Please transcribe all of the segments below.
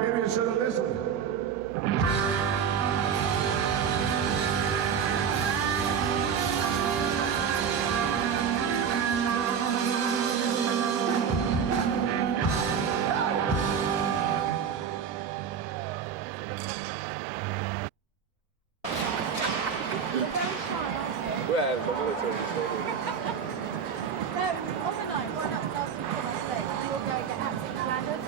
Maybe you should have listened. Well, the military is On the night, why not last week on my plate? You'll go get absolutely landed.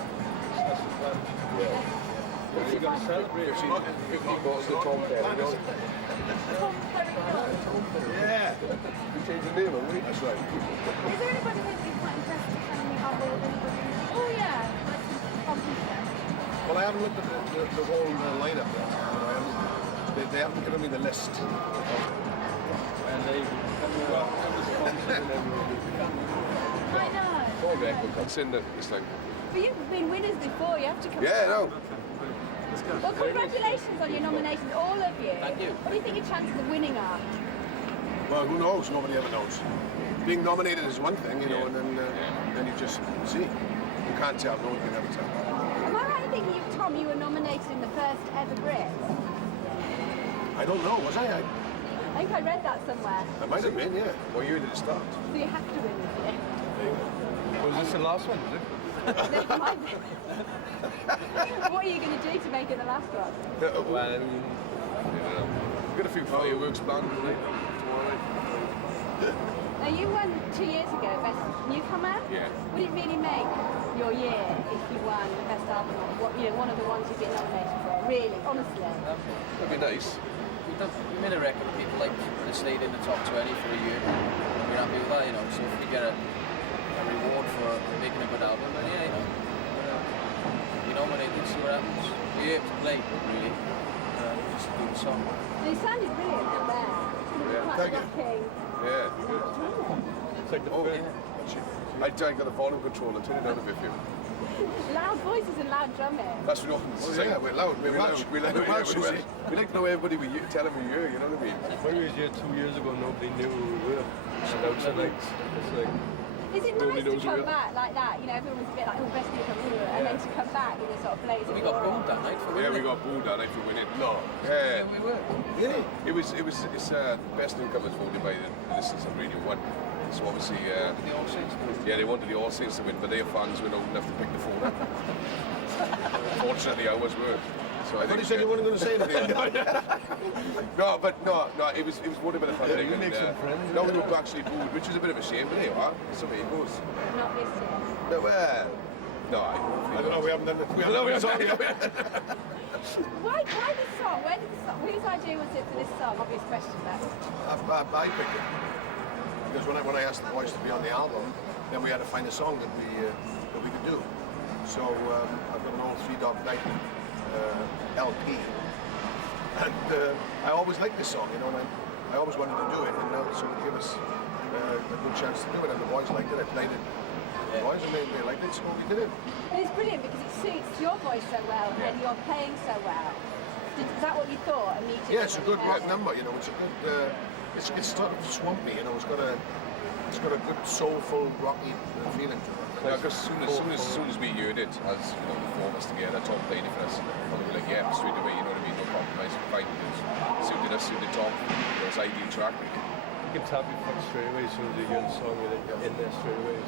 If you're going to celebrate, if you bottles of Tom Perry, Tom Perry Hill. yeah, we changed the name, haven't we? That's right. Is there anybody that you're quite impressed with telling me on board anybody? Oh yeah, like some computer. Well, I haven't looked at the whole lineup yet. They haven't given me the list. And they become responsible and everything. I know. All record, consider it's like. But you've been winners before, you have to come Yeah, no. Well, congratulations on your nominations, all of you. Thank you. What do you think your chances of winning are? Well, who knows? Nobody ever knows. Being nominated is one thing, you know, and then you just see. You can't tell. No one can ever tell. Am I right in thinking, Tom, you were nominated in the first ever Brits? I don't know. Was I? I think I read that somewhere. I might have been, yeah. Well, you did it start. So you have to win this year. Was this the last one, is it? What are you going to do to make it the last one? Well, I mean, we've got a few fireworks planned tomorrow night. Now you won 2 years ago, Best Newcomer. Yeah. Would it really make your year if you won the Best Album, or one of the ones you've been nominated for? Really, honestly. That'd be nice. We made a record of people like that stayed in the top 20 for a year. We're happy with that, you know. So if we get a reward for making a good album, then yeah, you know, we nominate and see what happens. We're here to play, really. Just do the song. You sounded brilliant up there. Yeah, Quite rocking. Yeah. It's like the I got the volume control and turn it down a bit for you. Loud voices and loud drumming. That's what often say. Yeah, we're loud. We're Welsh. We like to know everybody we tell them we hear, you know what I mean? When we was here 2 years ago, nobody knew who we were. So that's like, it's like... Is it nice to come back like that? You know, everyone was a bit like, oh, Best Newcomer, and then to come back with a sort of blaze of We got glory. booed that night for winning. Yeah, we got booed that night for winning. No. Yeah, we were. Really? It's Best Newcomers voted by the listeners on Radio 1. So obviously, The All Saints. yeah, they wanted the All Saints to win, but their fans were old enough to pick the phone up. Fortunately, ours were. So I thought you said you weren't going to say anything. No, it was voted by the fans. You make some friends. No, we were actually booed, which is a bit of a shame, but there you are. So there it goes. Not this year. No, well, no, I don't know. We haven't done it. Why this song? Where did the song? Whose idea was it for this song? Obvious question, but I picked it because when I asked the boys to be on the album, then we had to find a song that we could do. So I've got an old 3 Dog Night LP, and I always liked this song, you know, and I always wanted to do it, and now so it gave us a good chance to do it, and the boys liked it. I played it, the boys, and they liked it, so we did it. but it's brilliant because it suits your voice so well and you're playing so well. Is that what you thought immediately? Yeah, it's a good rock number, you know. It's a good. It's sort of swampy, you know. It's got a good soulful, rocky feeling to it. Yeah, because as soon as we heard it, as you know, the four of us together, Tom played it for us, and we were like, yeah, straight away, you know what I mean, no compromise, fine, it suited us, suited Tom, it was ideal track. You can tap your foot straight away as soon as you hear the song with it in there straight away.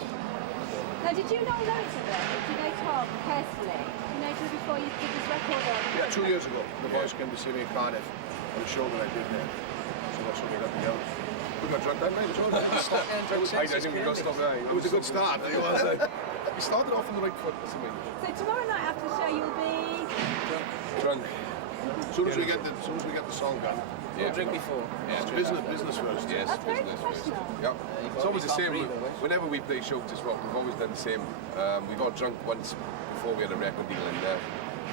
Now, did you know loads of it? Did you know Tom personally? Did you know him before you did this record? Yeah, 2 years ago, the boys came to see me in Cardiff on a show that I did there. So that's when we got together. We got drunk that night as well. I think we got stopped there. It was a good start. We started off on the right foot, wasn't we? So tomorrow night after the show, you'll be Drunk. As soon as we get the song done. Yeah. Drink before. Yeah, Business first. Yes, That's very business first. professional. Yeah. It's always the same. Whenever we play Showbiz Rock, we've always done the same. We got drunk once before we had a record deal, and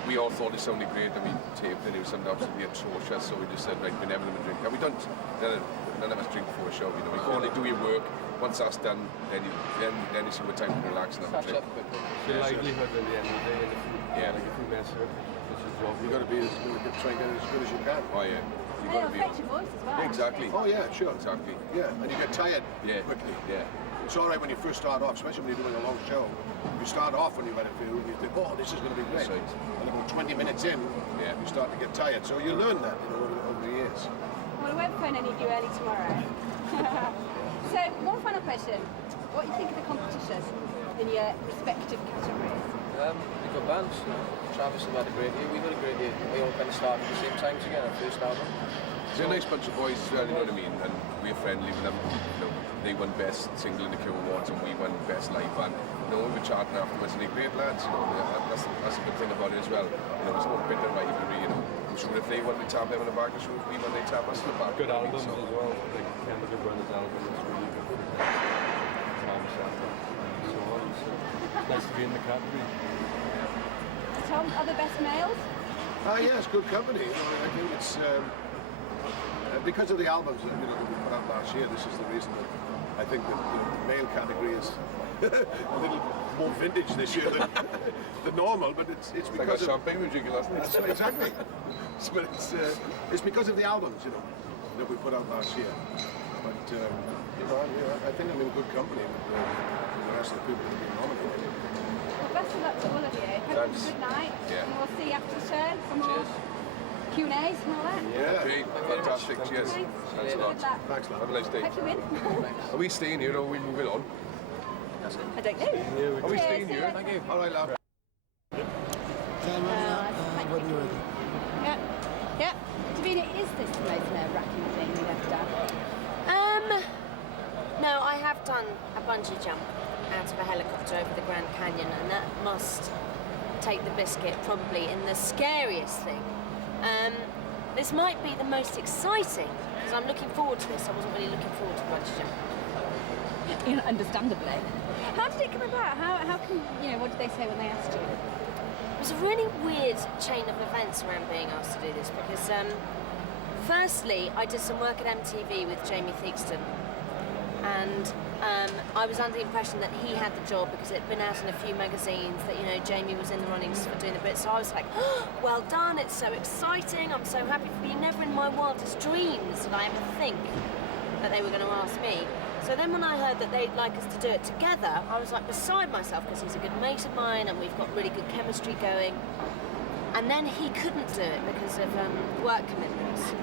we all thought it sounded great, and we taped it. It was something absolutely atrocious, so we just said, right, we're never going to drink. And we don't. None of us drink before a show. You know, we only do your work. Once that's done, then it's your time to relax and have a drink. The livelihood at the end of the day, and if you mess it up, it's your job. You got to be try and get it as good as you can. Oh yeah. And it'll affect your voice as well. Exactly. Oh yeah, sure. Exactly. Yeah, and you get tired Yeah. quickly. Yeah. It's all right when you first start off, especially when you're doing a long show. You you start off when you've had a few, and you think, oh, this is going to be great. That's right. And about 20 minutes in, you start to get tired. So you learn that, over the years. Well, I won't phone any of you early tomorrow. So, one final question. What do you think of the competition in your respective categories? We got bands, you know. Travis have had a great year, we've had a great year. We all kind of started at the same time together, first album. They're a nice bunch of boys as well, you know what I mean? And we're friendly with them. You know, they won Best Single in the Q Awards and we won Best Live Band. You know, we were chatting afterwards and they're great lads, you know. That's a good thing about it as well. You know, there's no bitter rivalry, you know. I'm sure if they won, we tap them on the back, I'm sure if we won, they tap us on the back. Good albums as well, like Chemical Brothers album is really good for Tom Shelton and so on. So it's nice to be in the category. Tom, are the best males? Yeah, it's good company. You know, I think it's because of the albums that we put out last year. This is the reason that I think that the male category is a little more vintage this year than normal. But it's Like because a of champagne we drink last night. that's right, exactly. But it's because of the albums, that we put out last year. But I think I'm in good company with the rest of the people that have been nominated. Well, best of luck to all of you. Hope you have a good night. Yeah. And we'll see you after the show for more Q&As and all that. Yeah. Great, fantastic, cheers. Thanks. Thanks a Good lot. luck. Thanks, lad. Have a nice day. Hope you win. Are we staying here or are we moving on? I don't know. Are we Cheers, staying see you here? later. Thank you. All right, lad. Yeah. Davina, is this the most nerve-wracking thing you've ever done? No, I have done a bungee jump out of a helicopter over the Grand Canyon, and that must take the biscuit probably in the scariest thing. This might be the most exciting, because I'm looking forward to this. I wasn't really looking forward to bungee jumping. Understandably. How did it come about? How can, what did they say when they asked you? It was a really weird chain of events around being asked to do this, because firstly, I did some work at MTV with Jamie Theakston, and I was under the impression that he had the job because it had been out in a few magazines that, Jamie was in the runnings for doing the Brits. So I was like, oh, well done, it's so exciting, I'm so happy for you. Never in my wildest dreams did I ever think that they were going to ask me. So then when I heard that they'd like us to do it together, I was like beside myself because he's a good mate of mine and we've got really good chemistry going. And then he couldn't do it because of work commitments.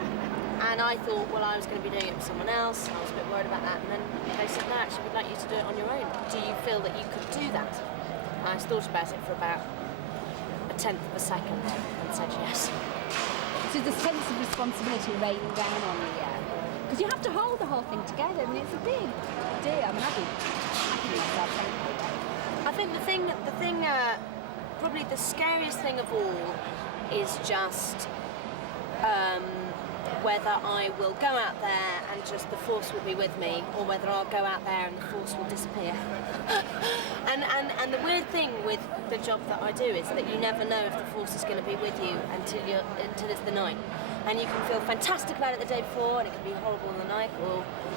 And I thought, well, I was going to be doing it with someone else. I was a bit worried about that. And then they said, no, actually, we'd like you to do it on your own. Do you feel that you could do that? And I thought about it for about a tenth of a second and said yes. So the sense of responsibility raining down on you, because you have to hold the whole thing together, and it's a big deal. I mean, I'd be myself anyway. I think probably the scariest thing of all is just whether I will go out there and just the force will be with me, or whether I'll go out there and the force will disappear. and the weird thing with the job that I do is that you never know if the force is going to be with you until it's the night. And you can feel fantastic about it the day before, and it can be horrible on the night,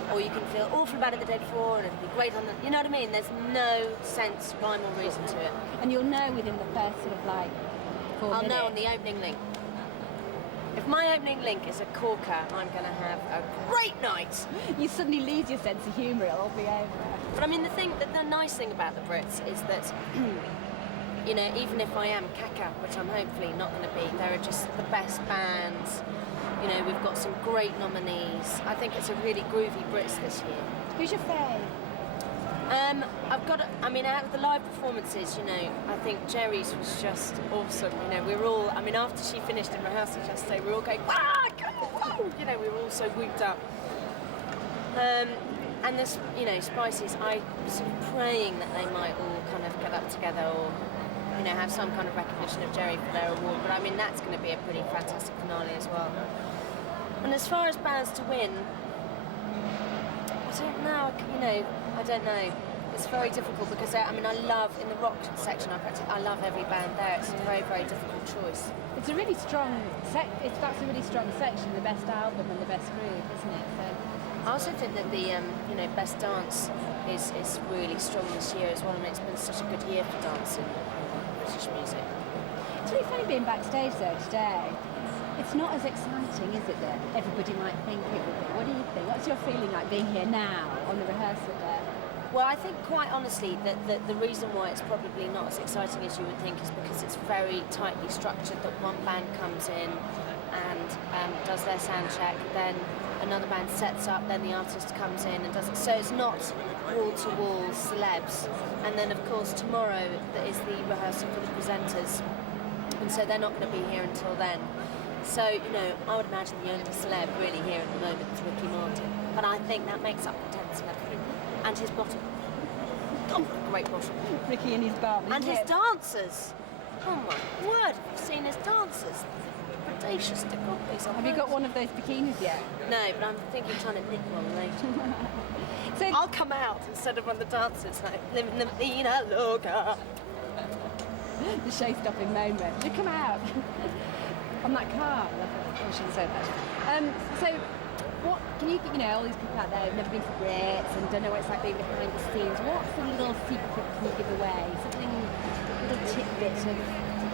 or you can feel awful about it the day before, and it'll be great on the. You know what I mean? There's no sense, rhyme, or reason to it. And you'll know within the first sort of 4 I'll minutes. know on the opening link. If my opening link is a corker, I'm going to have a great night. You suddenly lose your sense of humour, it'll all be over. But I mean, the nice thing about the Brits is that, even if I am caca, which I'm hopefully not going to be, there are just the best bands. We've got some great nominees. I think it's a really groovy Brits this year. Who's your fave? Out of the live performances, I think Jerry's was just awesome. We were all, after she finished in rehearsal yesterday, we were all going, ah, go! We were all so whooped up. And this, Spices, I was praying that they might all kind of get up together or, have some kind of recognition of Jerry for their award. But that's going to be a pretty fantastic finale as well. And as far as bands to win, I don't know. I don't know. It's very difficult because I love in the rock section. I love every band there. It's a very, very difficult choice. It's a really strong that's a really strong section, the best album and the best group, isn't it? So I also think that the best dance is really strong this year as well, and it's been such a good year for dance in British music. it's really funny being backstage though today. It's not as exciting, is it, that everybody might think it would be? What do you think? What's your feeling like being here now on the rehearsal day? Well, I think quite honestly that the reason why it's probably not as exciting as you would think is because it's very tightly structured, that one band comes in and does their sound check, then another band sets up, then the artist comes in and does it. So it's not wall-to-wall celebs. And then of course tomorrow is the rehearsal for the presenters, and so they're not going to be here until then. So, you know, I would imagine the only celeb really here at the moment is Ricky Martin. But I think that makes up the 10th celebrity. And his bottom. Oh, what a great bottom. Ricky and his bum. And his dancers. Oh my word, have you seen his dancers? Predacious decouples. Have you got one of those bikinis yet? No, but I'm thinking of trying to knit one later. So I'll come out instead of one of the dancers, like living the Mina Loca. the show-stopping moment. You come out on that car. I shouldn't say that. So, what can you know, all these people out there who've never been to Brits and don't know what it's like being behind the scenes. What's the little secret can you give away? Something, a little tidbit of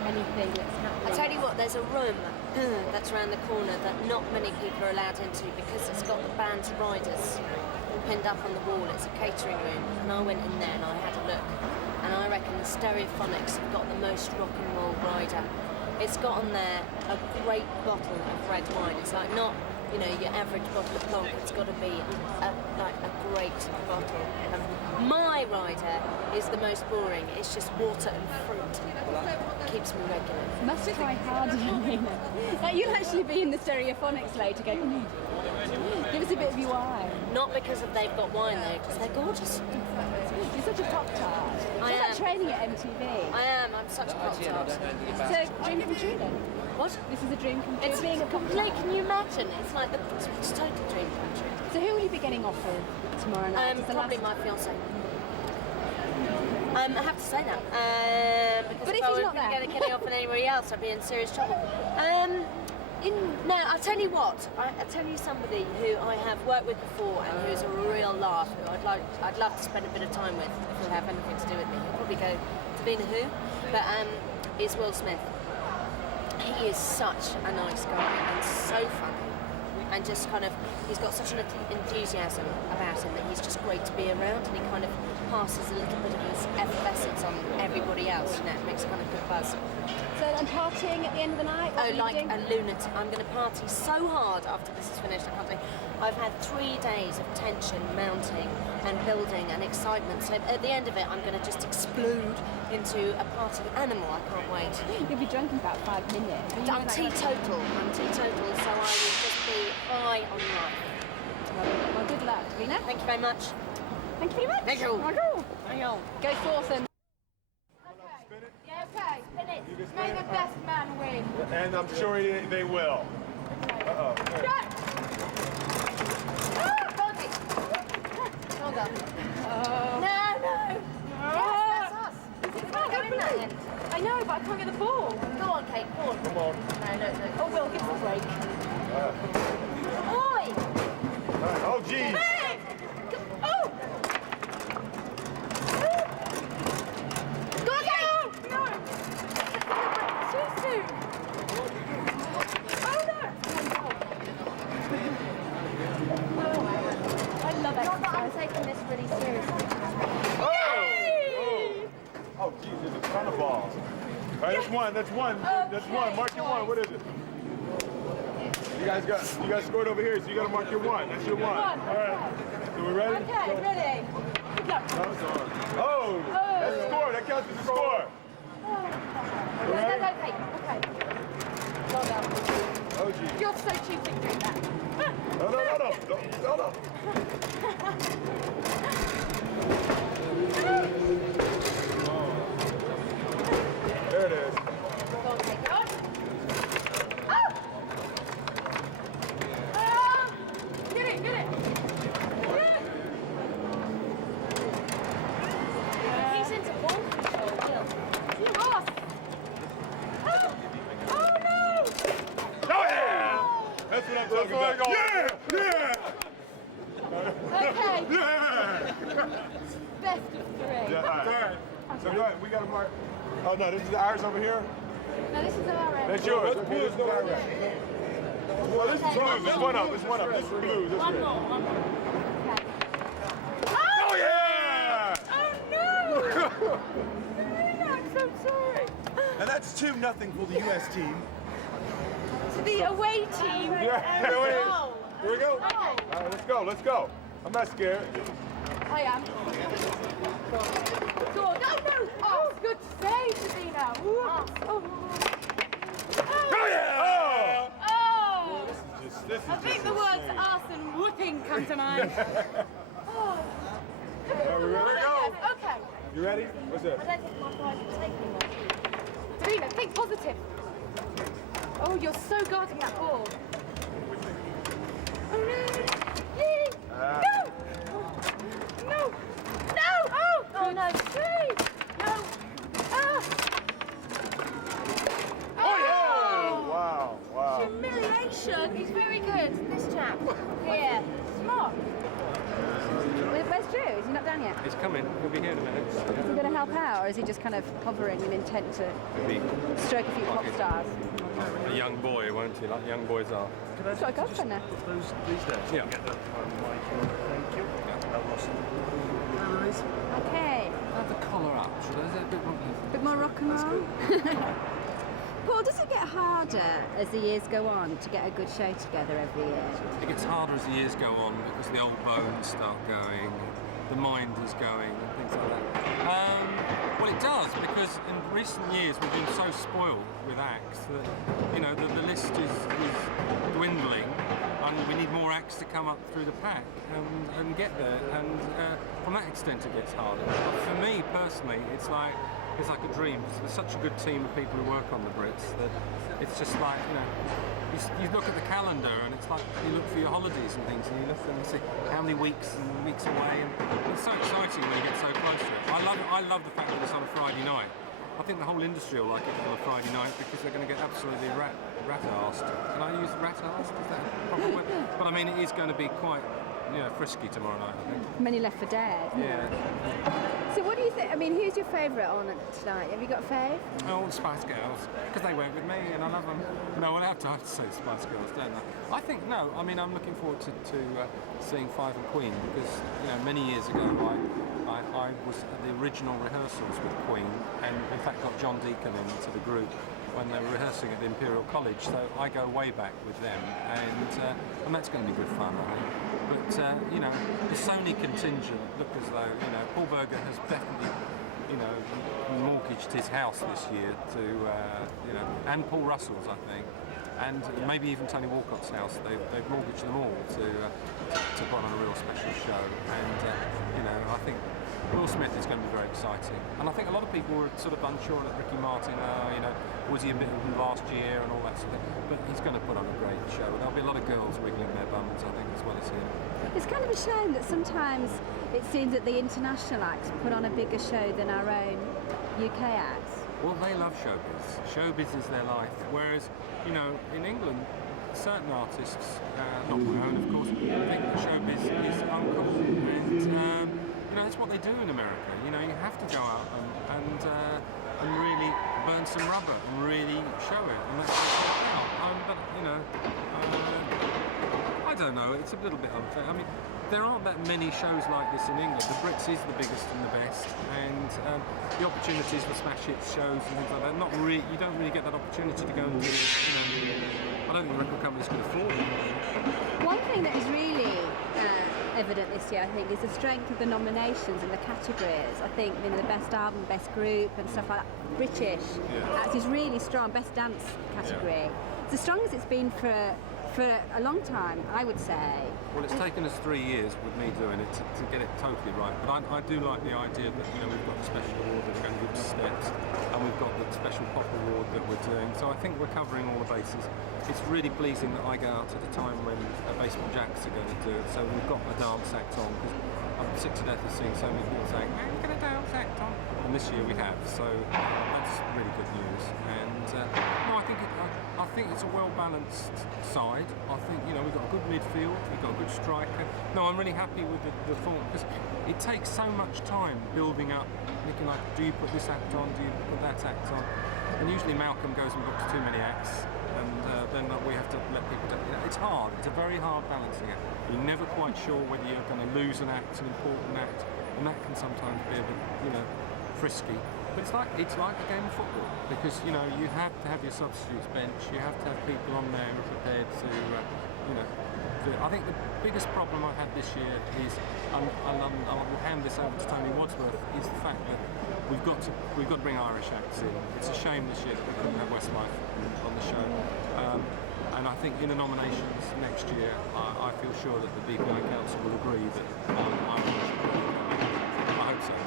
anything that's happening. I tell you what, there's a room that's around the corner that not many people are allowed into because it's got the band's riders pinned up on the wall. It's a catering room, and I went in there and I had a look, and I reckon the Stereophonics have got the most rock and roll rider. It's got on there a great bottle of red wine. It's like not, you know, your average bottle of Blanc. It's got to be like a great bottle. My rider is the most boring. It's just water and fruit. It keeps me regular. Must try harder, Nina. Like, you'll actually be in the Stereophonics later going, give us a bit of your wine. Not because of they've got wine though, because they're gorgeous. You're such a pop-tart. I It's like am. training at MTV. I am. I'm such a pop-tart. So, dream come true then? What? This is a dream come true. It's being a complete. Can you imagine? It's like it's total dream come true. So who will you be getting off with tomorrow night? Is the Probably last- my fiance. I have to say that. Because But if I he's were not there? getting off with anybody else, I'd be in serious trouble. No, I'll tell you what. I'll tell you somebody who I have worked with before and who's a real laugh, who I'd love to spend a bit of time with if you have anything to do with me. He'll probably go to Vina Who, but is Will Smith. He is such a nice guy and so funny, and just kind of, he's got such an enthusiasm about him that he's just great to be around, and he kind of passes a little bit of his effervescence on everybody else, you know, it makes kind of good buzz. So I'm partying at the end of the night? What Oh, will you like do? a lunatic. I'm going to party so hard after this is finished, I can't say. I've had 3 days of tension mounting and building and excitement, so at the end of it I'm going to just explode into a party animal. I can't wait. You'll be drunk in about 5 minutes. Will you I'm know that? teetotal, so I will just be high on life. Well, good luck, Rena. Thank you very much. Thank you very much. Thank you. Thank you. Go forth and... Yeah, okay. May the best man win. And I'm sure they will. Uh-oh. Bogey. Hold on. No. Yes, that's us. It's not going in that end. I know, but I can't get the ball. Go on, Kate. Go on. Come on. No. Oh, Will, give us a break. Oi! Oh, geez. Hey! Oh! Go on, Kate! No! Too soon. Oh, no! I love it. Not that I'm taking this really seriously. Oh, geez, there's a ton of balls. All right, that's one. That's one. Mark your one. What is it? You guys scored over here, so you got to mark your one. That's your one. All right. So we ready? Okay, ready? Good luck. Oh, that's a score. That counts as a score. No, Kate. Okay. Well done. Oh, geez. You're so cheating doing that. No. There it is. Go on, Kate. Go on. Get it. He's into ball control, Will. You lost. Oh no! Oh, yeah! That's what I'm talking about. Yeah! Okay. Yeah! Best of 3. Yeah, all right. So go ahead. We got to mark. Oh, no, this is ours over here. No, this is our end. That's yours. Okay, this is ours. Well, this is blue. This one up. This is blue. This is One more. Oh, yeah! I'm so sorry. And that's 2-0 for the US team. To the away team. Yeah, here we go. Okay. All right, let's go. I'm not scared. I am. Go on. No. Oh, good save, Sabina. Oh. Oh yeah! Oh. This is I think the words arse and whooping come to mind. Oh. Here we go. Okay. You ready? What's up? I don't think my guys can take anymore. Sabina, think positive. Oh, you're so guarding that ball. Oh no! Yee! No! Oh no! Please! No! Ah! Oh, wow. Humiliation! He's very good, this chap. Here. Smart. Where's Drew? Is he not down yet? He's coming. He'll be here in a minute. Is he going to help out, or is he just kind of hovering and intent to stroke a few pop stars? A young boy, won't he? Like young boys are. He's got a girlfriend now. These days. Yeah. Thank you. Okay. Have the collar up. Should I? Is it a bit more? Bit more rock and roll. Paul, does it get harder as the years go on to get a good show together every year? It gets harder as the years go on because the old bones start going, the mind is going, and things like that. Well, it does, because in recent years we've been so spoiled with acts that, you know, the list is dwindling, and we need more acts to come up through the pack and get there. And from that extent, it gets harder. But for me personally, it's like a dream. There's such a good team of people who work on the Brits that it's just like, you know, you look at the calendar and it's like you look for your holidays and things, and you look and you see how many weeks away, and it's so exciting when you get so close to it. I love the fact that it's on a Friday night. I think the whole industry will like it on a Friday night because they're going to get absolutely rat-arsed. Can I use rat-arsed? Is that a proper word? But I mean, it is going to be quite, you know, frisky tomorrow night, I think. Many left for dead. Yeah. So what do you think? I mean, who's your favourite on tonight? Have you got a fave? Oh, the Spice Girls, because they work with me and I love them. No, I have to say Spice Girls, don't I? I think, no, I mean, I'm looking forward to seeing Five and Queen because, you know, many years ago I was at the original rehearsals with Queen and in fact got John Deacon into the group when they were rehearsing at the Imperial College, so I go way back with them, and that's going to be good fun, I think. But, you know, the Sony contingent look as though, you know, Paul Berger has definitely, you know, mortgaged his house this year to, you know, and Paul Russell's, I think, and maybe even Tony Walcott's house. They've mortgaged them all to put on a real special show, and, you know, I think Will Smith is going to be very exciting. And I think a lot of people were sort of unsure that Ricky Martin, you know, was he a bit last year and all that sort of thing. But he's going to put on a great show. There'll be a lot of girls wiggling their bums, I think, as well as him. It's kind of a shame that sometimes it seems that the international acts put on a bigger show than our own UK acts. Well, they love showbiz. Showbiz is their life. Whereas, you know, in England, certain artists, not my own, of course, think that showbiz is uncool. And, you know, that's what they do in America. You know, you have to go out and really burn some rubber and really show it. And that's what it's about. But, you know, I don't know, it's a little bit unfair. I mean, there aren't that many shows like this in England. The Brits is the biggest and the best, and the opportunities for smash hit shows and things like that, you don't really get that opportunity to go and do, you know, I don't think the record companies can afford it. One thing that is really evident this year, I think, is the strength of the nominations and the categories. I think, you know, the best album, best group and stuff like that. British act is really strong. Best dance category. It's as strong as it's been for a long time, I would say. Well, it's taken us 3 years with me doing it to get it totally right. But I do like the idea that, you know, we've got the special award that we're going to give to Steps, and we've got the special pop award that we're doing. So I think we're covering all the bases. It's really pleasing that I go out at a time when Basement Jacks are going to do it. So we've got a dance act on, because I'm sick to death of seeing so many people saying, "Hey, we're going to dance act on." And this year we have. So that's really good news. And no, I think it's a well-balanced side. I think, you know, we've got a good midfield, we've got a good striker. No, I'm really happy with the form, because it takes so much time building up, thinking like, do you put this act on, do you put that act on? And usually Malcolm goes and books too many acts, and then we have to let people do it. You know, it's hard, it's a very hard balancing act. You're never quite sure whether you're going to lose an act, an important act, and that can sometimes be a bit, you know, frisky. But it's like a game of football because you know you have to have your substitutes bench. You have to have people on there who are prepared to, you know. I think the biggest problem I've had this year is, and I'll hand this over to Tony Wadsworth, is the fact that we've got to bring Irish acts in. It's a shame this year that we couldn't have Westlife on the show. And I think in the nominations next year, I feel sure that the BPI Council will agree that Irish should be coming. I hope so.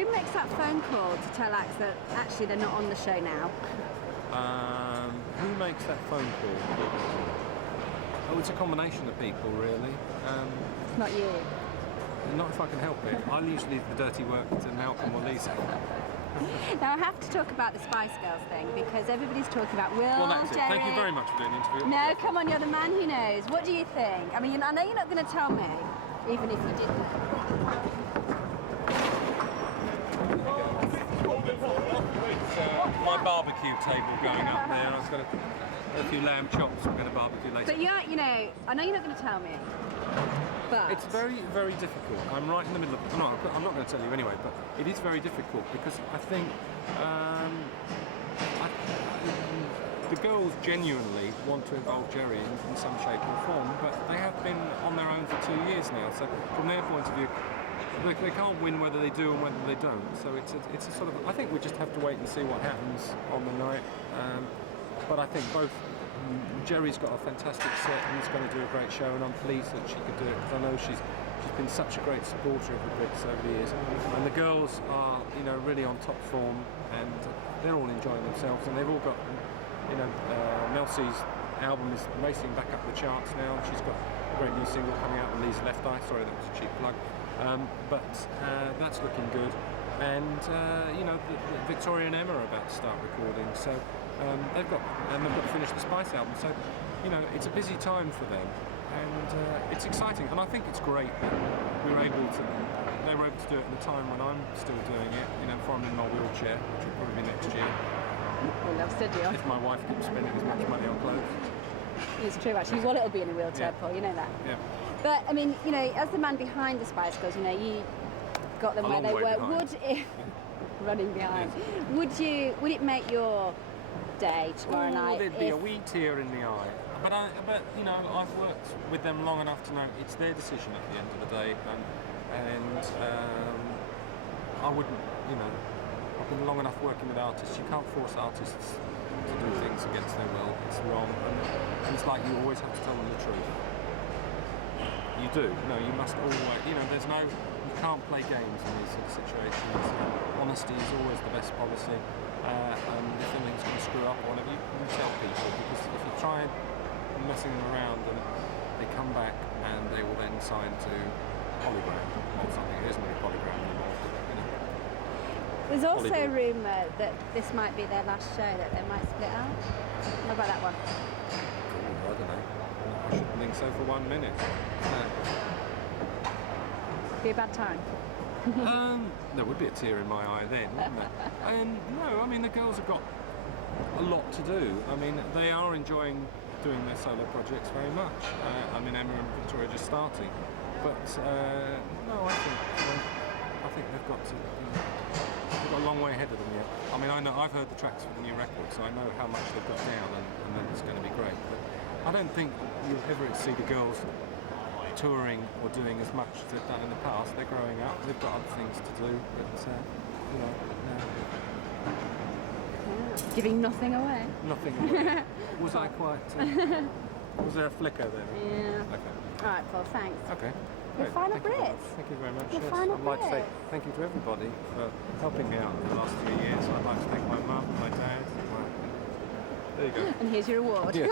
Who makes that phone call to tell acts that actually they're not on the show now? Who makes that phone call? Oh, it's a combination of people, really. Not you. Not if I can help it. I usually leave the dirty work to Malcolm or Lisa. Now I have to talk about the Spice Girls thing because everybody's talking about Will, Well, that's it. Jerry. Thank you very much for doing the interview. No, come on, you're the man who knows. What do you think? I mean, I know you're not going to tell me, even if you didn't. My barbecue table going up there. I've got a few lamb chops. I'm going to barbecue later. But you're, you know, I know you're not going to tell me, but It's very, very difficult. I'm right in the middle of. No, I'm not going to tell you anyway. But it is very difficult because I think the girls genuinely want to involve Jerry in some shape or form, but they have been on their own for 2 years now. So from their point of view, they can't win whether they do and whether they don't. So it's a sort of. I think we just have to wait and see what happens on the night. But I think both. Jerry's got a fantastic set and he's going to do a great show, and I'm pleased that she could do it because I know she's been such a great supporter of the Brits over the years. And the girls are, you know, really on top form, and they're all enjoying themselves, and they've all got, you know, Mel C's album is racing back up the charts now. She's got a great new single coming out on Lee's Left Eye. Sorry, that was a cheap plug. But that's looking good. And you know, Victoria and Emma are about to start recording, so they've got to finish the Spice album. So you know, it's a busy time for them, and it's exciting. And I think it's great that they were able to do it at a time when I'm still doing it. You know, before I'm in my wheelchair, which will probably be next year. we love studio. If my wife keeps spending as much money on clothes. It's true, actually. Well, it'll be in a wheelchair, Yeah. Paul. You know that. Yeah. But I mean, you know, as the man behind the Spice Girls, you know, you got them A where long they way were. behind. Running behind? Would it make your day tomorrow night? There'd be a wee tear in the eye. But you know, I've worked with them long enough to know it's their decision at the end of the day, and I wouldn't, you know, I've been long enough working with artists. You can't force artists to do things against their will. It's wrong, and it's like you always have to tell them the truth. You do. No, you must always. You know, you can't play games in these sort of situations. Honesty is always the best policy. And if something's going to screw up or whatever, you tell people, because if you try messing them around, and they come back and they will then sign to Polygram or something. It isn't really Polygram anymore. You know. There's also a Hollywood. rumour that this might be their last show, that they might split out. How about that one? I don't know. I shouldn't think so for 1 minute. Be a bad time. There would be a tear in my eye then, wouldn't there? No, I mean, the girls have got a lot to do. I mean, they are enjoying doing their solo projects very much. I mean, Emma and Victoria are just starting. But no, I think they've got to. They've got a long way ahead of them yet. I mean, I know I've heard the tracks for the new record, so I know how much they've got down, and then it's going to be great. But I don't think you'll ever see the girls touring or doing as much as they've done in the past. They're growing up, they've got other things to do, but you know, Giving nothing away. nothing away. Was I quite was there a flicker there? Yeah. Okay. All right, Paul, thanks. Okay. Your Great. final Thank you very- Brits. Thank you very much. Your Yes. final I'd like to say Brits. thank you to everybody for helping me out in the last 3 years. I'd like to thank my mum, my dad. There you go. And here's your award. Yeah.